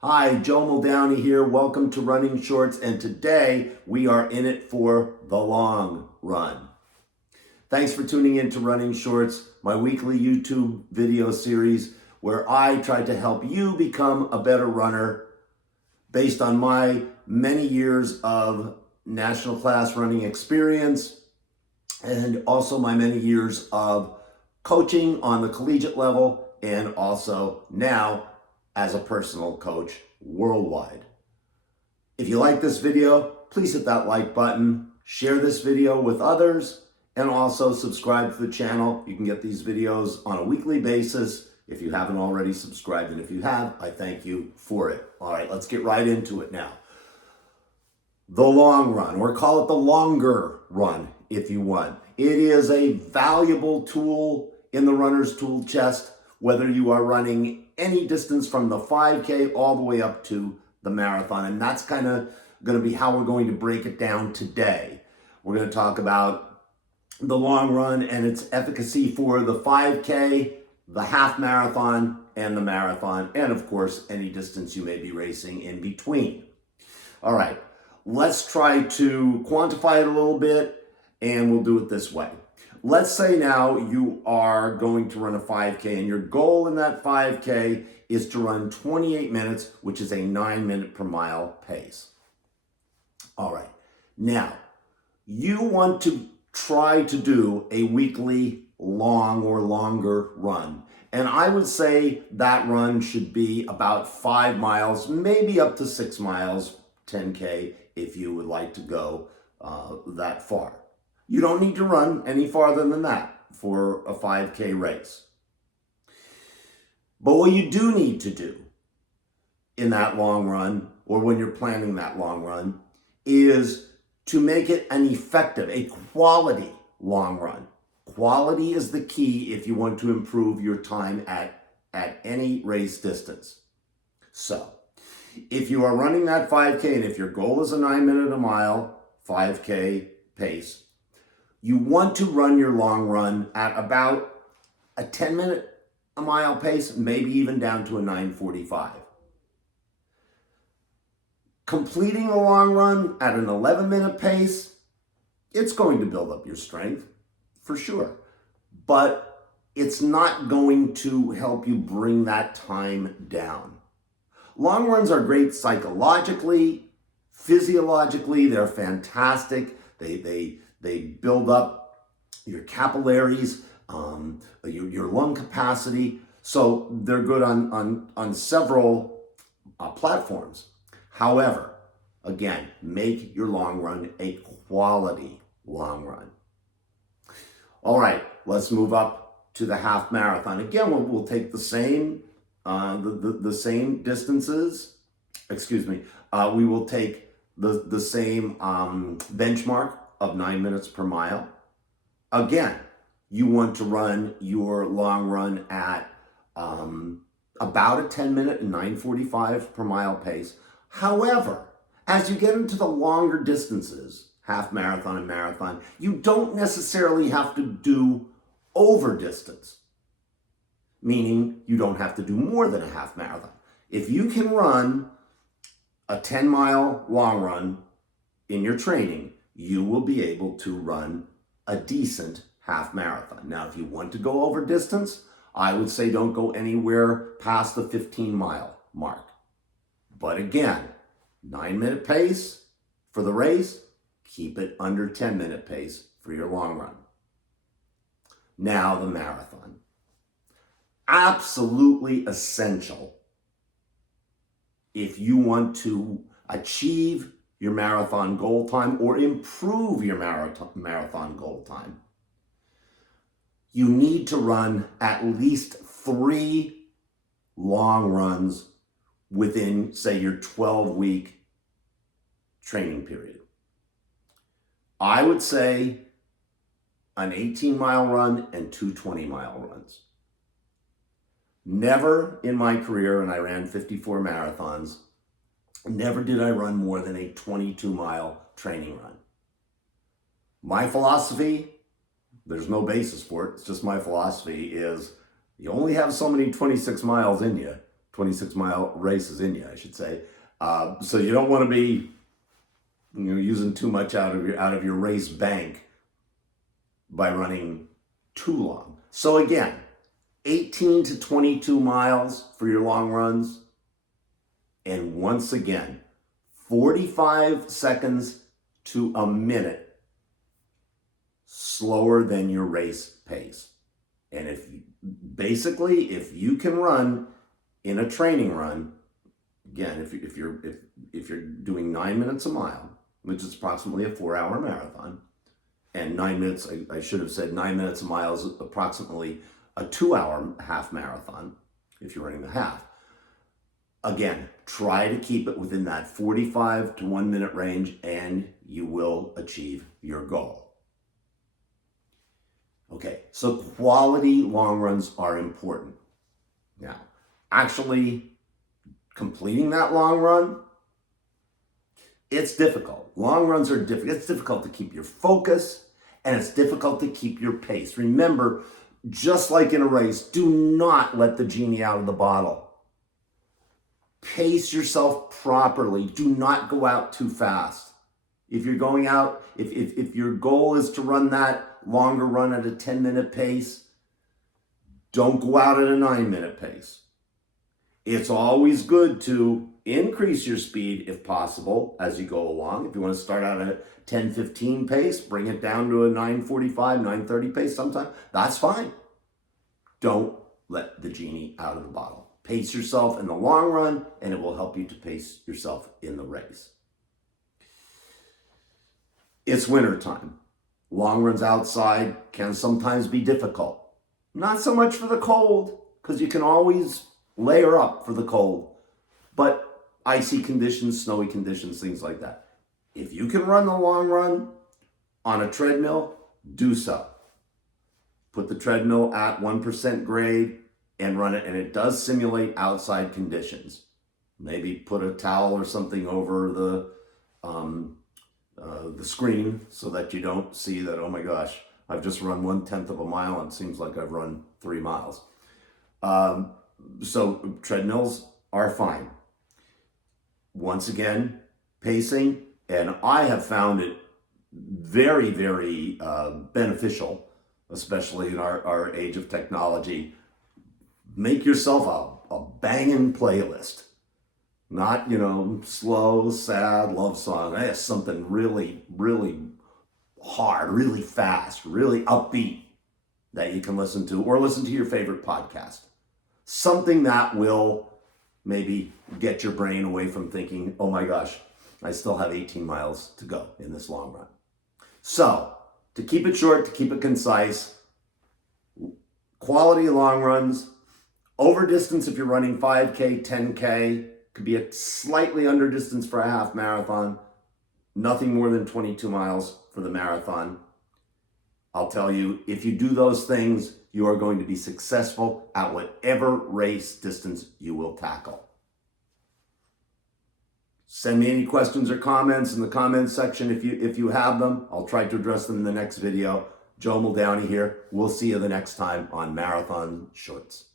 Hi, Joe Muldowney here. Welcome to Running Shorts, and today we are in it for the long run. Thanks for tuning in to Running Shorts, my weekly YouTube video series where I try to help you become a better runner based on my many years of national class running experience and also my many years of coaching on the collegiate level and also now as a personal coach worldwide. If you like this video, please hit that like button, share this video with others, and also subscribe to the channel. You can get these videos on a weekly basis if you haven't already subscribed, and if you have, I thank you for it. All right, let's get right into it now. The long run, or call it the longer run if you want. It is a valuable tool in the runner's tool chest, whether you are running any distance from the 5K all the way up to the marathon. And that's kind of going to be how we're going to break it down today. We're going to talk about the long run and its efficacy for the 5K, the half marathon, and the marathon, and of course, any distance you may be racing in between. All right, let's try to quantify it a little bit, and we'll do it this way. Let's say now you are going to run a 5K and your goal in that 5K is to run 28 minutes, which is a 9-minute per mile pace. All right. Now, you want to try to do a weekly long or longer run. And I would say that run should be about 5 miles, maybe up to 6 miles, 10K, if you would like to go that far. You don't need to run any farther than that for a 5K race. But what you do need to do in that long run, or when you're planning that long run, is to make it an effective, a quality long run. Quality is the key if you want to improve your time at any race distance. So, if you are running that 5K, and if your goal is a 9-minute a mile 5K pace, you want to run your long run at about a 10-minute a mile pace, maybe even down to a 9:45. Completing a long run at an 11-minute pace, it's going to build up your strength, for sure. But it's not going to help you bring that time down. Long runs are great psychologically, physiologically, they're fantastic. They build up your capillaries, your lung capacity. So they're good on several platforms. However, again, make your long run a quality long run. All right, let's move up to the half marathon. Again, we'll take the same the same distances. Excuse me. We will take the same benchmark of 9 minutes per mile. Again, you want to run your long run at about a 10-minute and 9:45 per mile pace. However, as you get into the longer distances, half marathon and marathon, you don't necessarily have to do over distance, meaning you don't have to do more than a half marathon. If you can run a 10-mile long run in your training, you will be able to run a decent half marathon. Now, if you want to go over distance, I would say don't go anywhere past the 15-mile mark. But again, 9-minute pace for the race, keep it under 10-minute pace for your long run. Now, the marathon. Absolutely essential if you want to achieve your marathon goal time or improve your marathon goal time. You need to run at least 3 long runs within, say, your 12-week training period. I would say an 18-mile run and 2 20-mile runs. Never in my career, and I ran 54 marathons, never did I run more than a 22-mile training run. My philosophy, there's no basis for it, it's just my philosophy, is you only have so many 26 miles in you. 26-mile races in you, I should say. So you don't want to be, using too much out of your race bank by running too long. So again, 18 to 22 miles for your long runs. And once again, 45 seconds to a minute slower than your race pace. And if you can run in a training run, again, if you're doing 9 minutes a mile, which is approximately a 4-hour marathon, and 9 minutes, I should have said 9 minutes a mile is approximately a 2-hour half marathon if you're running the half. Again, try to keep it within that 45 to 1 minute range and you will achieve your goal. Okay, so quality long runs are important. Now, actually completing that long run, it's difficult. Long runs are difficult. It's difficult to keep your focus and it's difficult to keep your pace. Remember, just like in a race, do not let the genie out of the bottle. Pace yourself properly. Do not go out too fast. If you're going out, if your goal is to run that longer run at a 10-minute pace, don't go out at a 9-minute pace. It's always good to increase your speed if possible as you go along. If you want to start out at a 10:15 pace, bring it down to a 9:45, 9:30 pace sometime. That's fine. Don't let the genie out of the bottle. Pace yourself in the long run, and it will help you to pace yourself in the race. It's wintertime. Long runs outside can sometimes be difficult. Not so much for the cold, because you can always layer up for the cold, but icy conditions, snowy conditions, things like that. If you can run the long run on a treadmill, do so. Put the treadmill at 1% grade and run it, and it does simulate outside conditions. Maybe put a towel or something over the screen so that you don't see that, oh my gosh, I've just run 1/10 of a mile and it seems like I've run 3 miles. So treadmills are fine. Once again, pacing, and I have found it very, very beneficial, especially in our age of technology. Make yourself a banging playlist. Not, slow, sad love song. That's something really, really hard, really fast, really upbeat that you can listen to, or listen to your favorite podcast. Something that will maybe get your brain away from thinking, oh my gosh, I still have 18 miles to go in this long run. So, to keep it short, to keep it concise, quality long runs, over distance if you're running 5K, 10K, could be a slightly under distance for a half marathon, nothing more than 22 miles for the marathon. I'll tell you, if you do those things, you are going to be successful at whatever race distance you will tackle. Send me any questions or comments in the comments section if you have them. I'll try to address them in the next video. Joe Muldowney here. We'll see you the next time on Marathon Shorts.